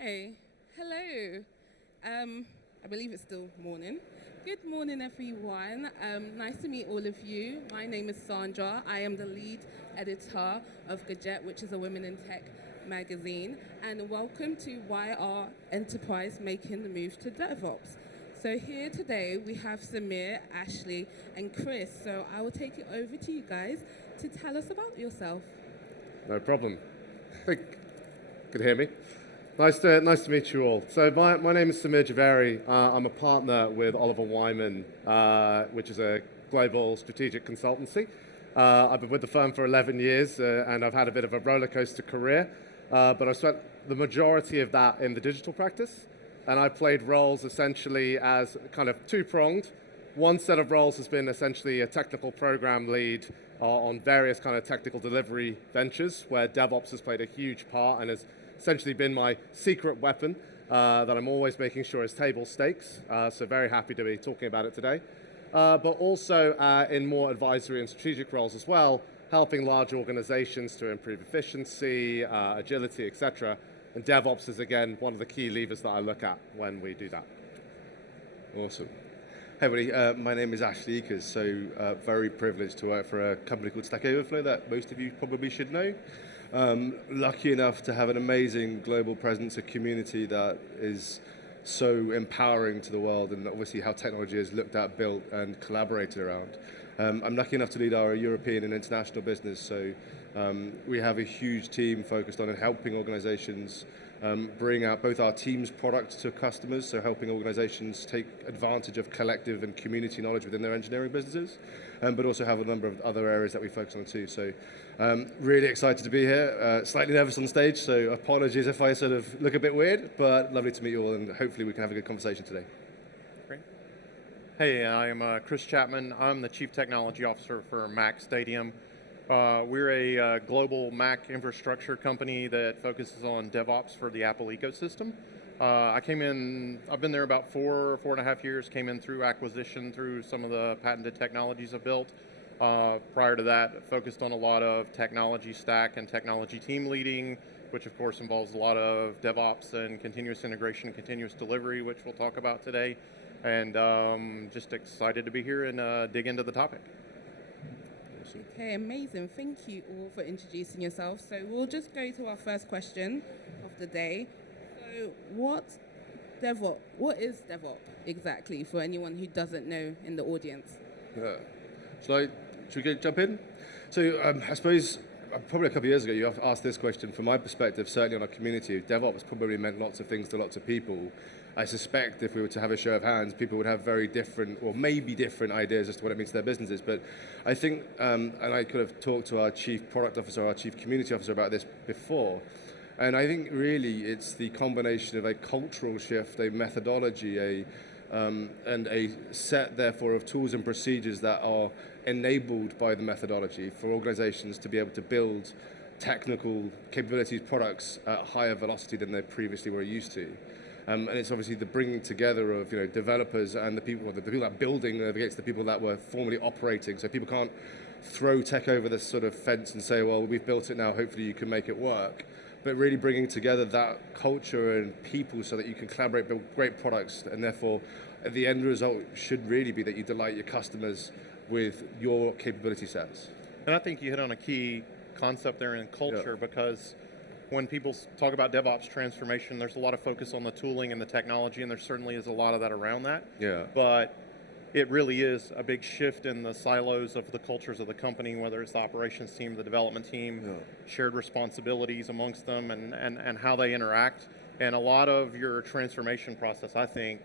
Hey, hello. I believe it's still morning. Good morning, everyone. Nice to meet all of you. My name is Sandra. I am the lead editor of Gadget, which is a Women in Tech magazine. And welcome to Why Are Enterprise Making the Move to DevOps? So here today we have Samir, Ashley, and Chris. So I will take it over to you guys to tell us about yourself. No problem. Good to hear me. Nice to meet you all. So my name is Samir Javeri. I'm a partner with Oliver Wyman, which is a global strategic consultancy. I've been with the firm for 11 years, and I've had a bit of a roller coaster career. But I've spent the majority of that in the digital practice, and I've played roles essentially as kind of two-pronged. One set of roles has been essentially a technical program lead on various kind of technical delivery ventures, where DevOps has played a huge part and has essentially been my secret weapon that I'm always making sure is table stakes. So very happy to be talking about it today. But also in more advisory and strategic roles as well, helping large organizations to improve efficiency, agility, etc. And DevOps is, again, one of the key levers that I look at when we do that. Awesome. Hey everybody, my name is Ashley Eakers, so very privileged to work for a company called Stack Overflow that most of you probably should know. Lucky enough to have an amazing global presence, a community that is so empowering to the world, and obviously how technology is looked at, built, and collaborated around. I'm lucky enough to lead our European and international business, so we have a huge team focused on helping organizations bring out both our team's products to customers, so helping organizations take advantage of collective and community knowledge within their engineering businesses, but also have a number of other areas that we focus on too. So really excited to be here, slightly nervous on stage, so apologies if I sort of look a bit weird, but lovely to meet you all, and hopefully we can have a good conversation today. Great. Hey, I'm Chris Chapman. I'm the Chief Technology Officer for MacStadium. We're a global Mac infrastructure company that focuses on DevOps for the Apple ecosystem. I've been there about four and a half years, came in through acquisition, through some of the patented technologies I've built. Prior to that, focused on a lot of technology stack and technology team leading, which of course involves a lot of DevOps and continuous integration and continuous delivery, which we'll talk about today. And just excited to be here and dig into the topic. Okay, amazing. Thank you all for introducing yourselves. So we'll just go to our first question of the day. So what is DevOps exactly for anyone who doesn't know in the audience? Yeah. Should we jump in? So I suppose probably a couple of years ago you asked this question. From my perspective, certainly on our community, DevOps probably meant lots of things to lots of people. I suspect if we were to have a show of hands, people would have very different, or maybe different ideas as to what it means to their businesses. But I think, and I could have talked to our chief product officer, our chief community officer about this before, and I think really it's the combination of a cultural shift, a methodology, and a set, therefore, of tools and procedures that are enabled by the methodology for organizations to be able to build technical capabilities, products at a higher velocity than they previously were used to. And it's obviously the bringing together of developers and the people that are building against the people that were formerly operating. So people can't throw tech over this sort of fence and say, well, we've built it now, hopefully you can make it work. But really bringing together that culture and people so that you can collaborate, build great products, and therefore the end result should really be that you delight your customers with your capability sets. And I think you hit on a key concept there in culture, because when people talk about DevOps transformation, there's a lot of focus on the tooling and the technology, and there certainly is a lot of that around that. Yeah. But it really is a big shift in the silos of the cultures of the company, whether it's the operations team, the development team, shared responsibilities amongst them, and how they interact. And a lot of your transformation process, I think,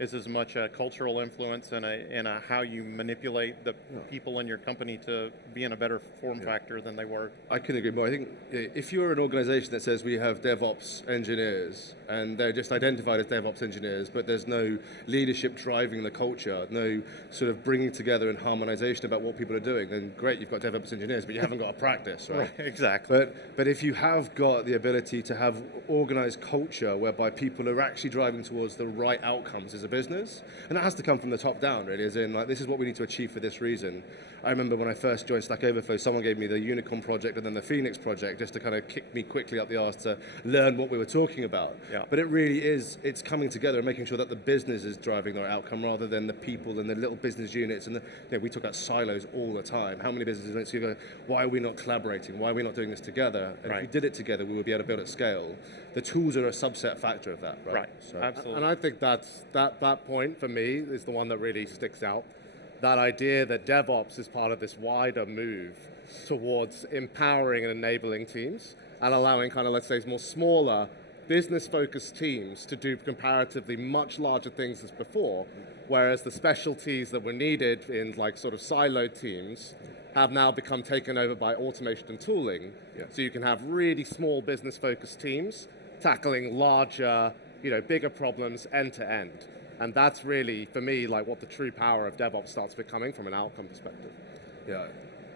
is as much a cultural influence and a how you manipulate the people in your company to be in a better form factor than they were. I couldn't agree more. I think if you're an organization that says we have DevOps engineers and they're just identified as DevOps engineers, but there's no leadership driving the culture, no sort of bringing together and harmonization about what people are doing, then great, you've got DevOps engineers, but you haven't got a practice, right? Right, exactly. But if you have got the ability to have organized culture whereby people are actually driving towards the right outcomes as business. And that has to come from the top down, really, as in, like, this is what we need to achieve for this reason. I remember when I first joined Stack Overflow, someone gave me the Unicorn project and then the Phoenix project just to kind of kick me quickly up the arse to learn what we were talking about. Yeah. But it really is, it's coming together and making sure that the business is driving their outcome rather than the people and the little business units. And we talk about silos all the time. How many business units you go, why are we not collaborating? Why are we not doing this together? And Right. if we did it together, we would be able to build at scale. The tools are a subset factor of that, right? Right. So, Absolutely. And I think that point for me is the one that really sticks out. That idea that DevOps is part of this wider move towards empowering and enabling teams and allowing kind of, let's say, more smaller business-focused teams to do comparatively much larger things as before, whereas the specialties that were needed in like sort of siloed teams have now become taken over by automation and tooling. Yeah. So you can have really small business-focused teams tackling larger, bigger problems end to end. And that's really, for me, like what the true power of DevOps starts becoming from an outcome perspective. yeah.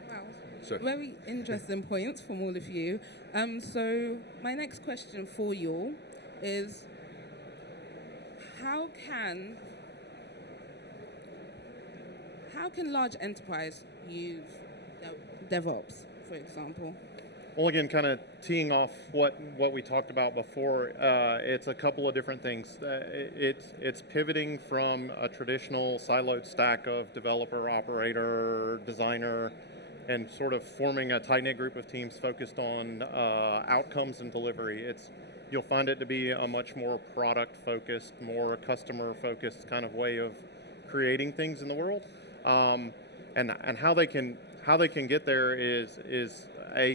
Wow. So, Very interesting points from all of you. So my next question for you all is, how can large enterprise use DevOps, for example? Well, again, kind of teeing off what we talked about before, it's a couple of different things. It's pivoting from a traditional siloed stack of developer, operator, designer, and sort of forming a tight-knit group of teams focused on outcomes and delivery. You'll find it to be a much more product-focused, more customer-focused kind of way of creating things in the world. And how they can get there is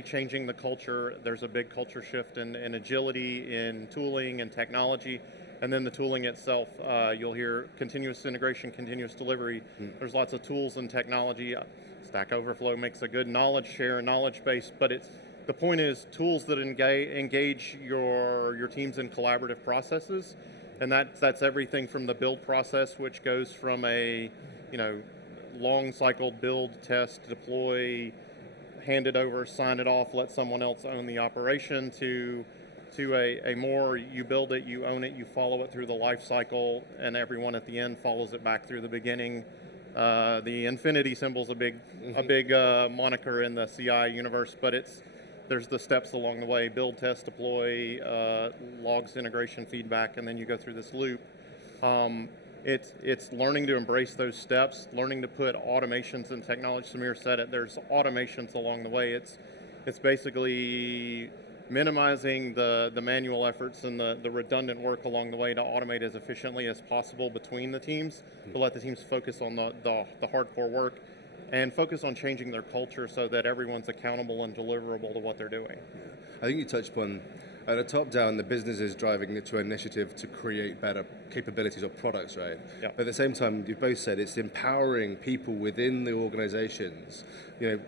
changing the culture. There's a big culture shift in agility, in tooling and technology, and then the tooling itself. You'll hear continuous integration, continuous delivery. There's lots of tools and technology. Stack Overflow makes a good knowledge share, knowledge base, but the point is tools that engage your teams in collaborative processes, and that's everything from the build process, which goes from a long cycle build, test, deploy, hand it over, sign it off, let someone else own the operation, to a more you build it, you own it, you follow it through the life cycle, and everyone at the end follows it back through the beginning. The infinity symbol's a big moniker in the CI universe, but there's the steps along the way: build, test, deploy, logs, integration, feedback, and then you go through this loop. It's learning to embrace those steps, learning to put automations and technology. Samir said it. There's automations along the way. It's basically minimizing the manual efforts and the redundant work along the way to automate as efficiently as possible between the teams, to let the teams focus on the hardcore work and focus on changing their culture so that everyone's accountable and deliverable to what they're doing. I think you touched upon, at the top down, the business is driving it to an initiative to create better capabilities or products, right? Yeah. But at the same time, you both said it's empowering people within the organizations.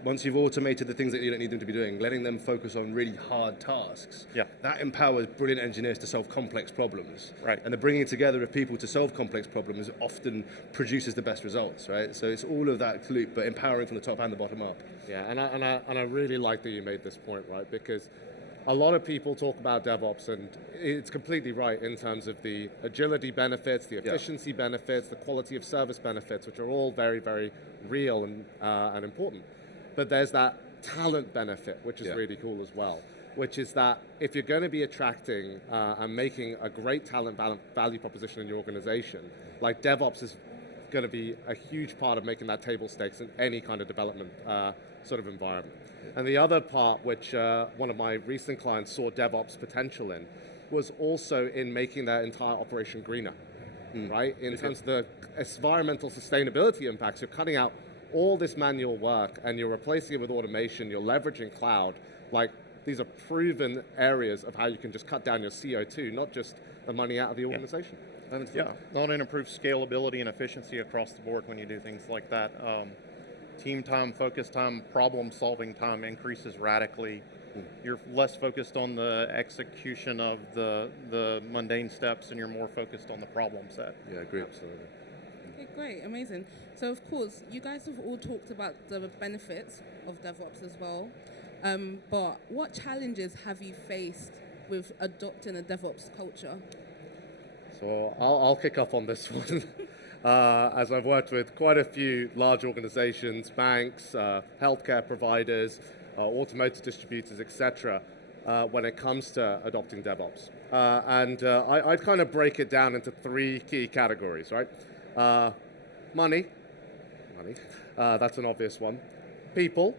Once you've automated the things that you don't need them to be doing, letting them focus on really hard tasks. Yeah. That empowers brilliant engineers to solve complex problems. Right. And the bringing together of people to solve complex problems often produces the best results, right? So it's all of that loop, but empowering from the top and the bottom up. Yeah, and I really like that you made this point, right? Because a lot of people talk about DevOps, and it's completely right in terms of the agility benefits, the efficiency benefits, the quality of service benefits, which are all very, very real and important. But there's that talent benefit, which is really cool as well, which is that if you're going to be attracting and making a great talent value proposition in your organization, like DevOps is going to be a huge part of making that table stakes in any kind of development sort of environment. And the other part, which one of my recent clients saw DevOps potential in, was also in making their entire operation greener, right? In terms of the environmental sustainability impacts, you're cutting out all this manual work and you're replacing it with automation, you're leveraging cloud. Like, these are proven areas of how you can just cut down your CO2, not just the money out of the organization. Yeah, not only improve scalability and efficiency across the board when you do things like that. Team time, focus time, problem solving time increases radically. You're less focused on the execution of the mundane steps, and you're more focused on the problem set. Yeah, I agree. Absolutely. Okay, great, amazing. So of course, you guys have all talked about the benefits of DevOps as well, but what challenges have you faced with adopting a DevOps culture? So I'll kick off on this one. As I've worked with quite a few large organizations, banks, healthcare providers, automotive distributors, etc., when it comes to adopting DevOps. I'd kind of break it down into three key categories, right? Money, that's an obvious one. People,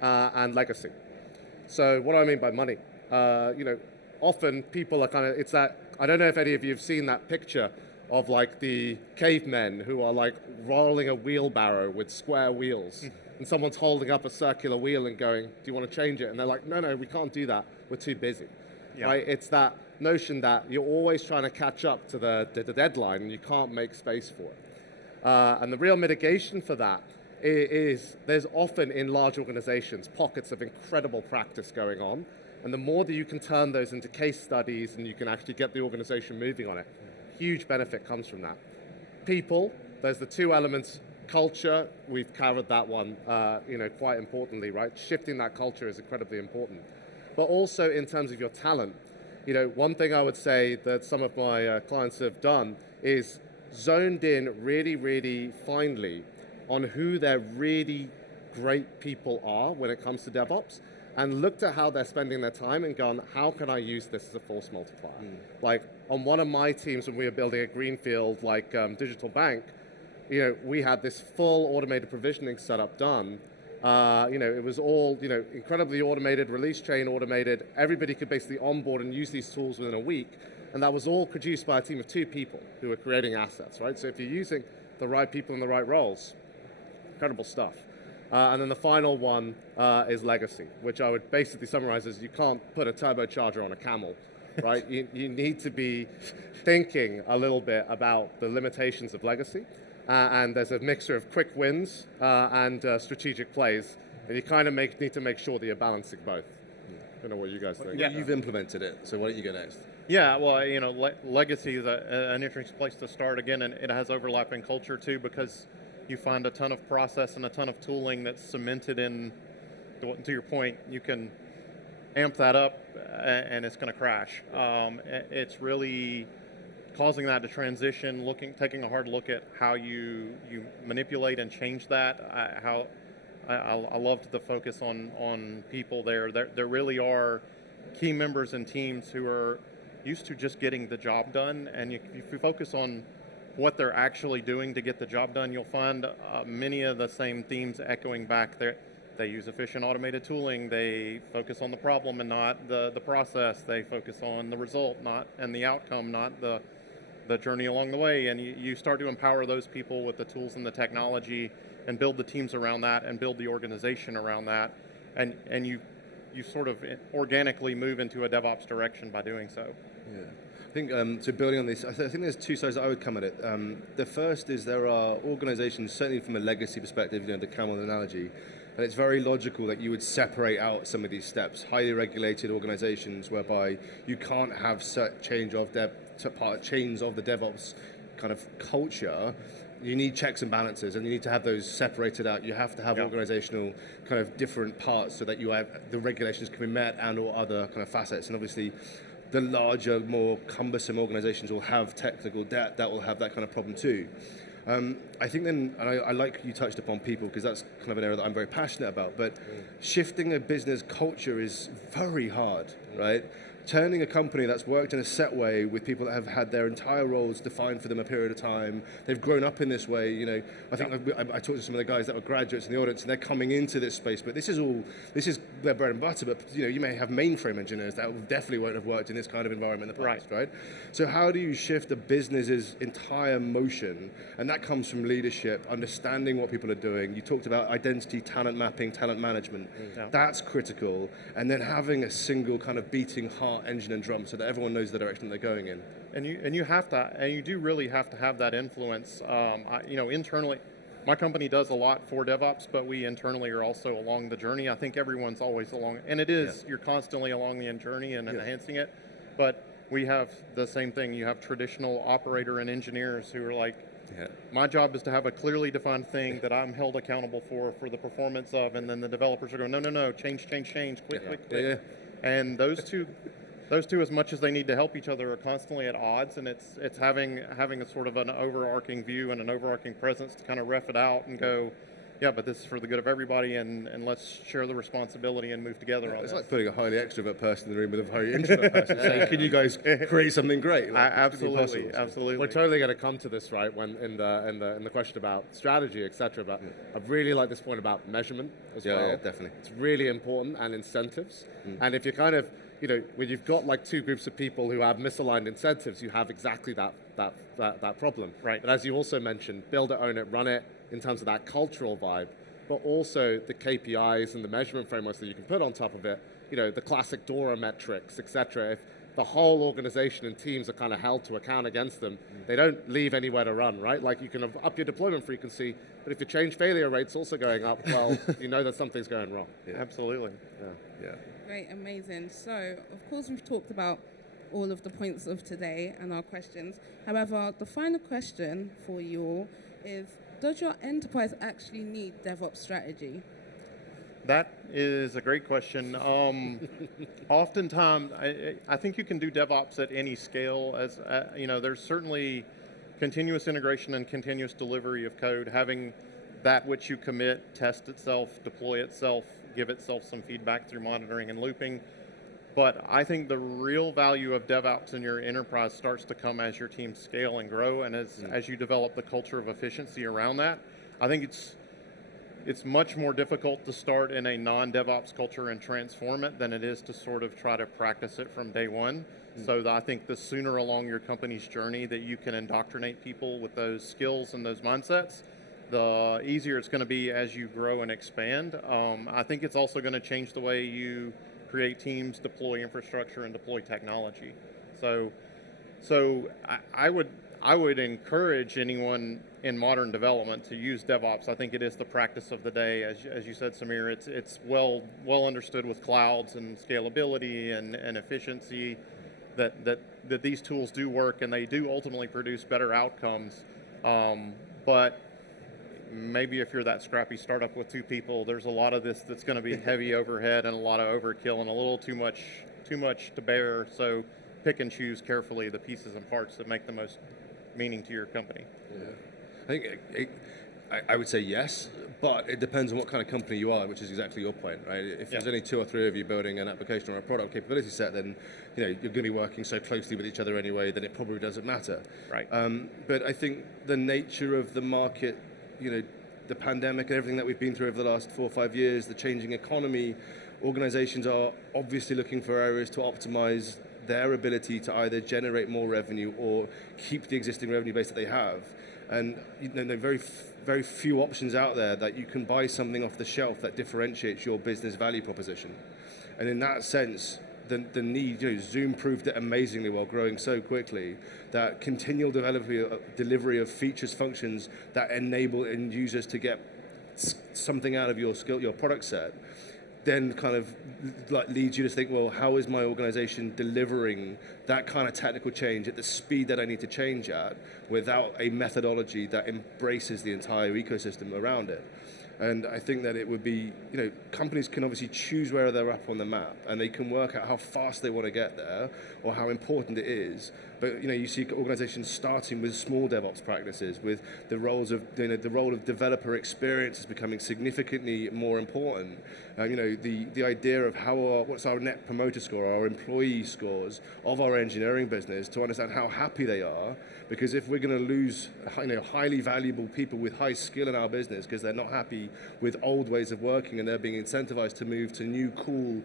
and legacy. So what do I mean by money? Often people are kind of, it's that, I don't know if any of you have seen that picture of like the cavemen who are like rolling a wheelbarrow with square wheels. And someone's holding up a circular wheel and going, do you want to change it? And they're like, no, we can't do that. We're too busy. Yeah. Right? It's that notion that you're always trying to catch up to the deadline and you can't make space for it. And the real mitigation for that is there's often in large organizations pockets of incredible practice going on. And the more that you can turn those into case studies and you can actually get the organization moving on it, huge benefit comes from that. People, there's the two elements. Culture, we've covered that one, quite importantly, right? Shifting that culture is incredibly important. But also in terms of your talent, one thing I would say that some of my clients have done is zoned in really, really finely on who their really great people are when it comes to DevOps, and looked at how they're spending their time and gone, how can I use this as a force multiplier? Like on one of my teams when we were building a greenfield digital bank, we had this full automated provisioning setup done. It was all, incredibly automated, release chain automated. Everybody could basically onboard and use these tools within a week. And that was all produced by a team of 2 people who were creating assets, right? So if you're using the right people in the right roles, incredible stuff. And then the final one is legacy, which I would basically summarize as you can't put a turbocharger on a camel, right? you need to be thinking a little bit about the limitations of legacy. And there's a mixture of quick wins and strategic plays. And you kind of need to make sure that you're balancing both. I don't know what you guys think. Yeah, you've implemented it, so why don't you go next? Yeah, well, legacy is an interesting place to start again, and it has overlap in culture too, because you find a ton of process and a ton of tooling that's cemented in, to your point, you can amp that up and it's going to crash. It's really causing that to transition, taking a hard look at how you manipulate and change that. I loved the focus on people there. There really are key members and teams who are used to just getting the job done, and if you focus on what they're actually doing to get the job done, you'll find many of the same themes echoing back there. They use efficient automated tooling. They focus on the problem and not the process. They focus on the result and the outcome, not the journey along the way. And you start to empower those people with the tools and the technology and build the teams around that and build the organization around that. And you sort of organically move into a DevOps direction by doing so. Yeah. I think, so building on this, I think there's 2 sides that I would come at it. The first is there are organizations, certainly from a legacy perspective, the camel analogy, and it's very logical that you would separate out some of these steps. Highly regulated organizations whereby you can't have set chains of the DevOps kind of culture. You need checks and balances, and you need to have those separated out. You have to have organizational kind of different parts so that you have the regulations can be met and or other kind of facets. And obviously, the larger, more cumbersome organizations will have technical debt that will have that kind of problem too. I think then, and I like you touched upon people because that's kind of an area that I'm very passionate about, but shifting a business culture is very hard, right? Turning a company that's worked in a set way with people that have had their entire roles defined for them a period of time, they've grown up in this way, I think I talked to some of the guys that were graduates in the audience and they're coming into this space, but this is their bread and butter, but you may have mainframe engineers that definitely won't have worked in this kind of environment in the past, right? So how do you shift a business's entire motion? And that comes from leadership, understanding what people are doing. You talked about identity, talent mapping, talent management. That's critical. And then having a single kind of beating heart, engine and drum so that everyone knows the direction they're going in. And you do really have to have that influence. Internally, my company does a lot for DevOps, but we internally are also along the journey. I think everyone's always along, and it is, you're constantly along the journey and enhancing it, but we have the same thing. You have traditional operator and engineers who are like, my job is to have a clearly defined thing that I'm held accountable for the performance of, and then the developers are going, no, change, quick. And those two those two, as much as they need to help each other, are constantly at odds, and it's having a sort of an overarching view and an overarching presence to kind of ref it out and go, yeah, but this is for the good of everybody, and let's share the responsibility and move together on It's this. like putting a highly extrovert person in the room with a very introvert person saying, can you guys create something great? Like, Absolutely, absolutely. We're totally going to come to this, right, when in the question about strategy, etc. But I really like this point about measurement as well. Yeah, definitely. It's really important, and incentives. And if you're kind of, when you've got like two groups of people who have misaligned incentives, you have exactly that problem. Right. But as you also mentioned, build it, own it, run it, in terms of that cultural vibe, but also the KPIs and the measurement frameworks that you can put on top of it, the classic DORA metrics, etc. If the whole organization and teams are kind of held to account against them, they don't leave anywhere to run, right? Like you can up your deployment frequency, but if your change failure rate's also going up, well, you know that something's going wrong. Yeah. Absolutely. Yeah. Great, amazing. So, of course, we've talked about all of the points of today and our questions. However, the final question for you all is, does your enterprise actually need DevOps strategy? That is a great question. Oftentimes, I think you can do DevOps at any scale. As there's certainly continuous integration and continuous delivery of code. Having that which you commit, test itself, deploy itself, give itself some feedback through monitoring and looping. But I think the real value of DevOps in your enterprise starts to come as your teams scale and grow, and as you develop the culture of efficiency around that. I think it's much more difficult to start in a non-DevOps culture and transform it than it is to sort of try to practice it from day one. So I think the sooner along your company's journey that you can indoctrinate people with those skills and those mindsets, the easier it's going to be as you grow and expand. I think it's also going to change the way you create teams, deploy infrastructure, and deploy technology. So I would encourage anyone in modern development to use DevOps. I think it is the practice of the day. As you said, Samir, it's well understood with clouds and scalability and efficiency that these tools do work, and they do ultimately produce better outcomes. But maybe if you're that scrappy startup with two people, there's a lot of this that's going to be heavy overhead and a lot of overkill and a little too much to bear. So pick and choose carefully the pieces and parts that make the most meaning to your company. Yeah. I think I would say yes, but it depends on what kind of company you are, which is exactly your point, right? If there's only 2 or 3 of you building an application or a product capability set, then you're going to be working so closely with each other anyway that it probably doesn't matter. Right. But I think the nature of the market, the pandemic and everything that we've been through over the last 4 or 5 years, the changing economy, organizations are obviously looking for areas to optimize their ability to either generate more revenue or keep the existing revenue base that they have. And there are very few options out there that you can buy something off the shelf that differentiates your business value proposition. And in that sense, the need, Zoom proved it amazingly while growing so quickly, that continual delivery of features, functions that enable end users to get something out of your product set, then kind of leads you to think, well, how is my organization delivering that kind of technical change at the speed that I need to change at without a methodology that embraces the entire ecosystem around it? And I think that it would be, companies can obviously choose where they're up on the map, and they can work out how fast they want to get there or how important it is. But you see organizations starting with small DevOps practices, with the roles of the role of developer experience is becoming significantly more important. The idea of what's our net promoter score, our employee scores of our engineering business, to understand how happy they are. Because if we're going to lose highly valuable people with high skill in our business because they're not happy with old ways of working and they're being incentivized to move to new, cool,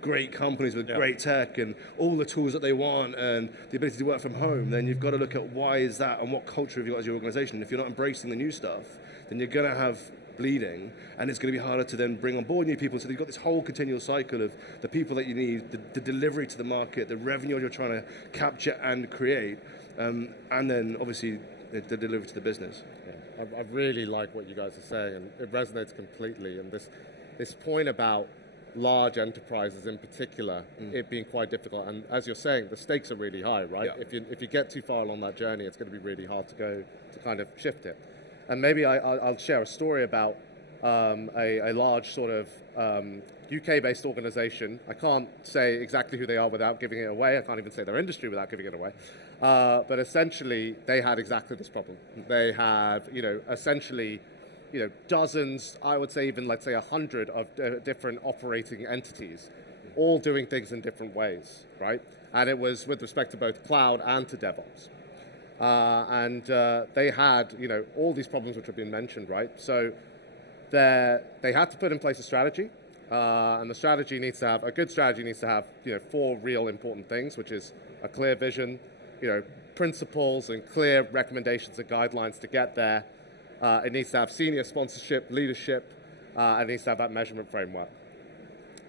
great companies with great tech and all the tools that they want and the ability to work from home, then you've got to look at why is that and what culture have you got as your organization. If you're not embracing the new stuff, then you're going to have bleeding, and it's going to be harder to then bring on board new people. So you've got this whole continual cycle of the people that you need, the delivery to the market, the revenue you're trying to capture and create, and then obviously the delivery to the business. Yeah. I really like what you guys are saying, and it resonates completely. And this point about large enterprises in particular, it being quite difficult. And as you're saying, the stakes are really high, right? Yeah. If you get too far along that journey, it's going to be really hard to kind of shift it. And maybe I'll share a story about a large sort of UK-based organization. I can't say exactly who they are without giving it away. I can't even say their industry without giving it away. But essentially, they had exactly this problem. They have, essentially, dozens, I would say even, let's say, 100 of different operating entities, all doing things in different ways, right? And it was with respect to both cloud and to DevOps. They had, all these problems which have been mentioned, right? So they had to put in place a strategy, and the strategy needs to have, a good strategy needs to have, 4 real important things, which is a clear vision, principles and clear recommendations and guidelines to get there. It needs to have senior sponsorship, leadership, and it needs to have that measurement framework.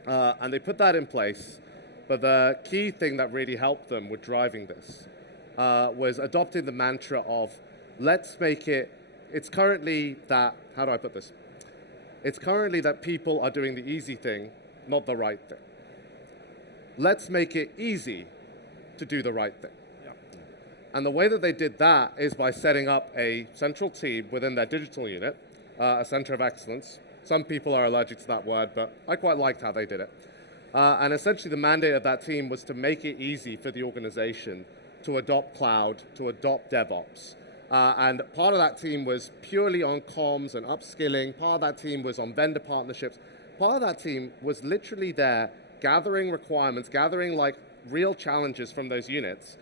And they put that in place, but the key thing that really helped them with driving this was adopting the mantra of, let's make it, it's currently that, how do I put this? It's currently that people are doing the easy thing, not the right thing. Let's make it easy to do the right thing. Yeah. And the way that they did that is by setting up a central team within their digital unit, a center of excellence. Some people are allergic to that word, but I quite liked how they did it. And essentially the mandate of that team was to make it easy for the organization to adopt cloud, to adopt DevOps. And part of that team was purely on comms and upskilling. Part of that team was on vendor partnerships. Part of that team was literally there gathering requirements, gathering like real challenges from those units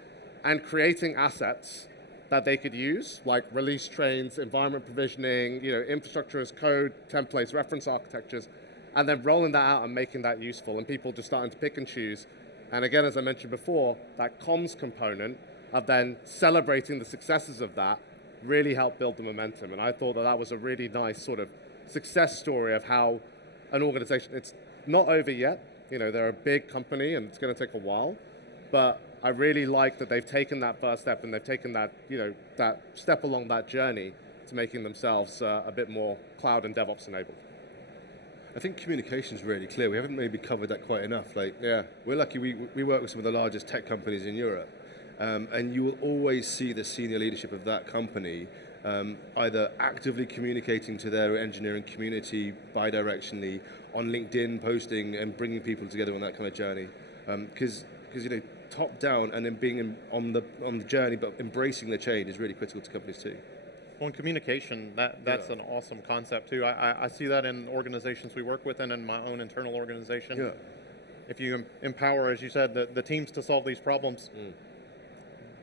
and creating assets that they could use, like release trains, environment provisioning, infrastructure as code, templates, reference architectures, and then rolling that out and making that useful, and people just starting to pick and choose. And again, as I mentioned before, that comms component of then celebrating the successes of that really helped build the momentum. And I thought that that was a really nice sort of success story of how an organization, it's not over yet. They're a big company and it's going to take a while, but I really like that they've taken that first step and they've taken that, that step along that journey to making themselves a bit more cloud and DevOps enabled. I think communication is really clear. We haven't maybe covered that quite enough. We're lucky we work with some of the largest tech companies in Europe. And you will always see the senior leadership of that company either actively communicating to their engineering community bidirectionally, on LinkedIn posting and bringing people together on that kind of journey. Because top down and then being on the journey but embracing the change is really critical to companies too. Well, in communication, that's an awesome concept too. I see that in organizations we work with and in my own internal organization. Yeah. If you empower, as you said, the teams to solve these problems,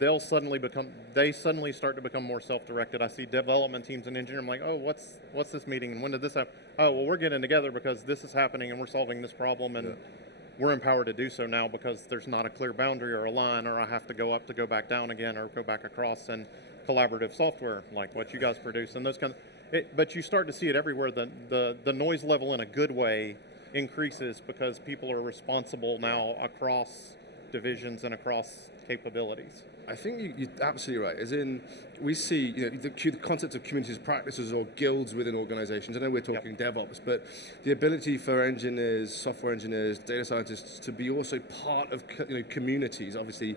they suddenly start to become more self-directed. I see development teams and engineering, I'm like, oh, what's this meeting and when did this happen? Oh, well, we're getting together because this is happening and we're solving this problem, and we're empowered to do so now because there's not a clear boundary or a line, or I have to go up to go back down again or go back across, and collaborative software like what you guys produce and those kind of, but you start to see it everywhere. The noise level in a good way increases because people are responsible now across divisions and across capabilities. I think you're absolutely right. As in, we see the concept of communities practices or guilds within organizations. I know we're talking DevOps, but the ability for engineers, software engineers, data scientists to be also part of communities. Obviously,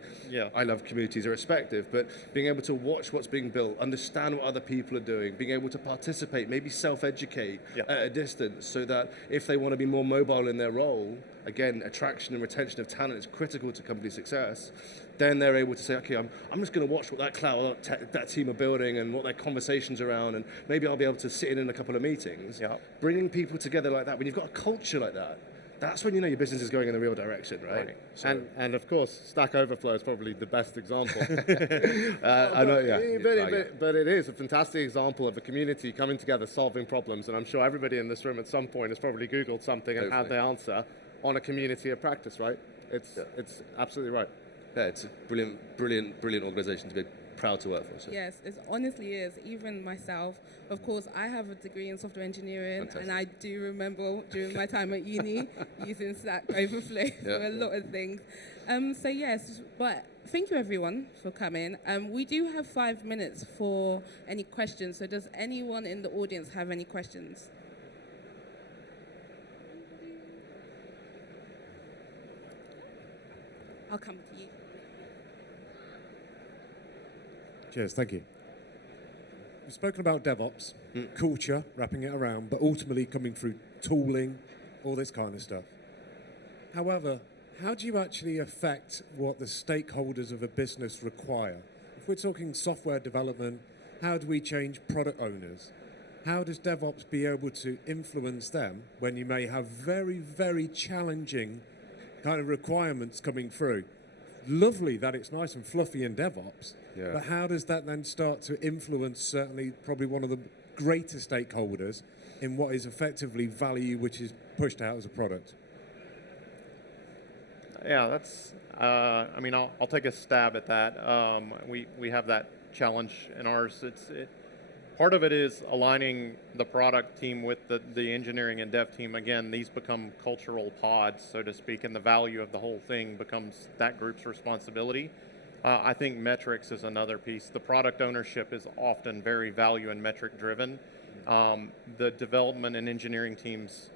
I love communities irrespective, but being able to watch what's being built, understand what other people are doing, being able to participate, maybe self-educate at a distance, so that if they want to be more mobile in their role, again, attraction and retention of talent is critical to company success. Then they're able to say, okay, I'm just going to watch what that cloud, that team are building and what their conversations around, and maybe I'll be able to sit in a couple of meetings. Bringing people together like that, when you've got a culture like that, that's when you know your business is going in the real direction, right? So, and of course, Stack Overflow is probably the best example. I know, but it is a fantastic example of a community coming together, solving problems, and I'm sure everybody in this room at some point has probably Googled something and had the answer on a community of practice, right? It's absolutely right. Yeah, it's a brilliant organization to be proud to work for. So. Yes, it honestly is. Even myself, of course, I have a degree in software engineering, Fantastic. and I do remember during my time at uni using Stack Overflow for a lot of things. So yes, but thank you everyone for coming. We do have 5 minutes for any questions. So does anyone in the audience have any questions? I'll come to you. Cheers, thank you. we've spoken about DevOps, culture, wrapping it around, but ultimately coming through tooling, all this kind of stuff. However, how do you actually affect what the stakeholders of a business require? If we're talking software development, how do we change product owners? How does DevOps be able to influence them when you may have very, very challenging kind of requirements coming through? Lovely that it's nice and fluffy in DevOps, but how does that then start to influence certainly probably one of the greater stakeholders in what is effectively value which is pushed out as a product? Yeah, that's, I mean, I'll take a stab at that. We have that challenge in ours. Part of it is aligning the product team with the engineering and dev team. Again, these become cultural pods, so to speak, and the value of the whole thing becomes that group's responsibility. I think metrics is another piece. The product ownership is often very value and metric driven. The development and engineering teams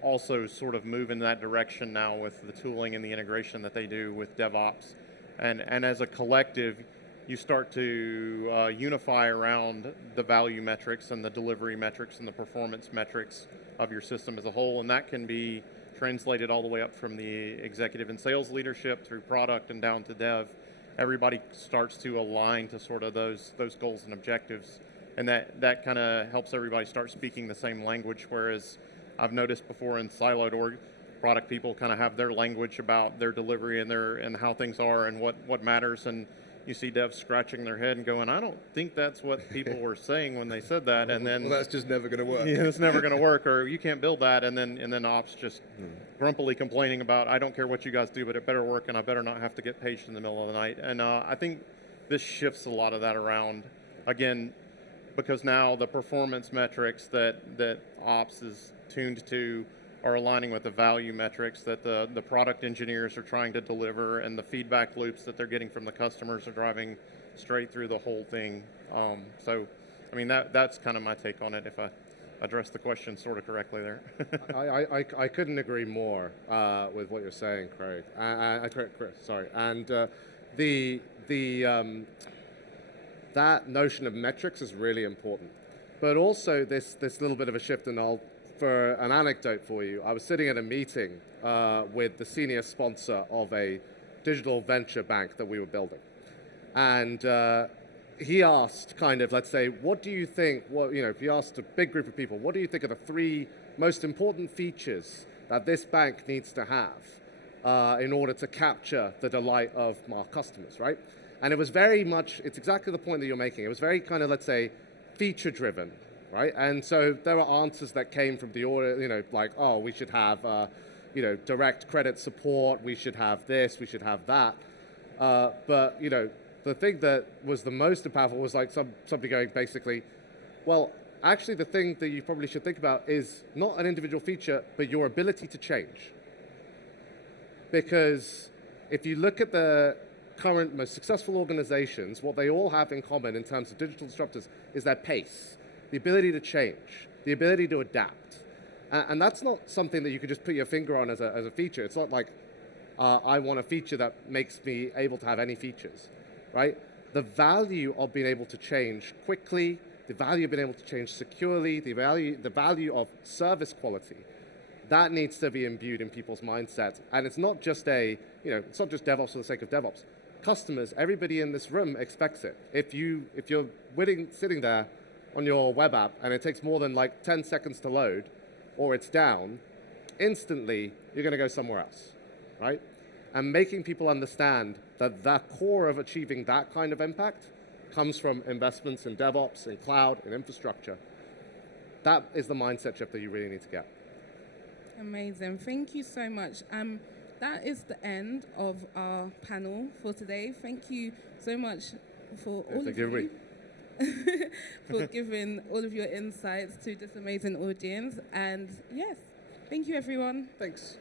also sort of move in that direction now with the tooling and the integration that they do with DevOps. And as a collective, you start to unify around the value metrics and the delivery metrics and the performance metrics of your system as a whole, and that can be translated all the way up from the executive and sales leadership through product and down to dev. Everybody starts to align to sort of those goals and objectives, and that kind of helps everybody start speaking the same language, whereas I've noticed before in siloed org, product people kind of have their language about their delivery and how things are and what matters, and you see devs scratching their head and going, I don't think that's what people were saying when they said that, and then Well, that's just never going to work. yeah, it's never going to work, or you can't build that, and then ops just grumpily complaining about, I don't care what you guys do, but it better work, and I better not have to get paged in the middle of the night. And I think this shifts a lot of that around, again, because now the performance metrics that ops is tuned to are aligning with the value metrics that the product engineers are trying to deliver, and the feedback loops that they're getting from the customers are driving straight through the whole thing. So, I mean, that's kind of my take on it, if I addressed the question sort of correctly there. I couldn't agree more with what you're saying, Craig. Chris, sorry. And that notion of metrics is really important. But also this little bit of a shift, and for an anecdote for you, I was sitting at a meeting with the senior sponsor of a digital venture bank that we were building. And he asked kind of, let's say, what do you think, if he asked a big group of people, what do you think are the 3 most important features that this bank needs to have in order to capture the delight of our customers, right? And it was very much, it's exactly the point that you're making. It was very kind of, let's say, feature driven, right? And so there were answers that came from the order, like, oh, we should have, direct credit support. We should have this. We should have that. But the thing that was the most powerful was like somebody going basically, well, actually the thing that you probably should think about is not an individual feature, but your ability to change. Because if you look at the current most successful organizations, what they all have in common in terms of digital disruptors is their pace, the ability to change, the ability to adapt. And that's not something that you could just put your finger on as a feature. It's not like I want a feature that makes me able to have any features, right? The value of being able to change quickly, the value of being able to change securely, the value of service quality, that needs to be imbued in people's mindsets. And it's not just it's not just DevOps for the sake of DevOps. Customers, everybody in this room expects it. If you're sitting there on your web app and it takes more than like 10 seconds to load, or it's down, instantly you're going to go somewhere else, right? And making people understand that the core of achieving that kind of impact comes from investments in DevOps, in cloud, in infrastructure. That is the mindset shift that you really need to get. Amazing. Thank you so much. That is the end of our panel for today. Thank you so much for all of you for giving all of your insights to this amazing audience. And yes, thank you, everyone. Thanks.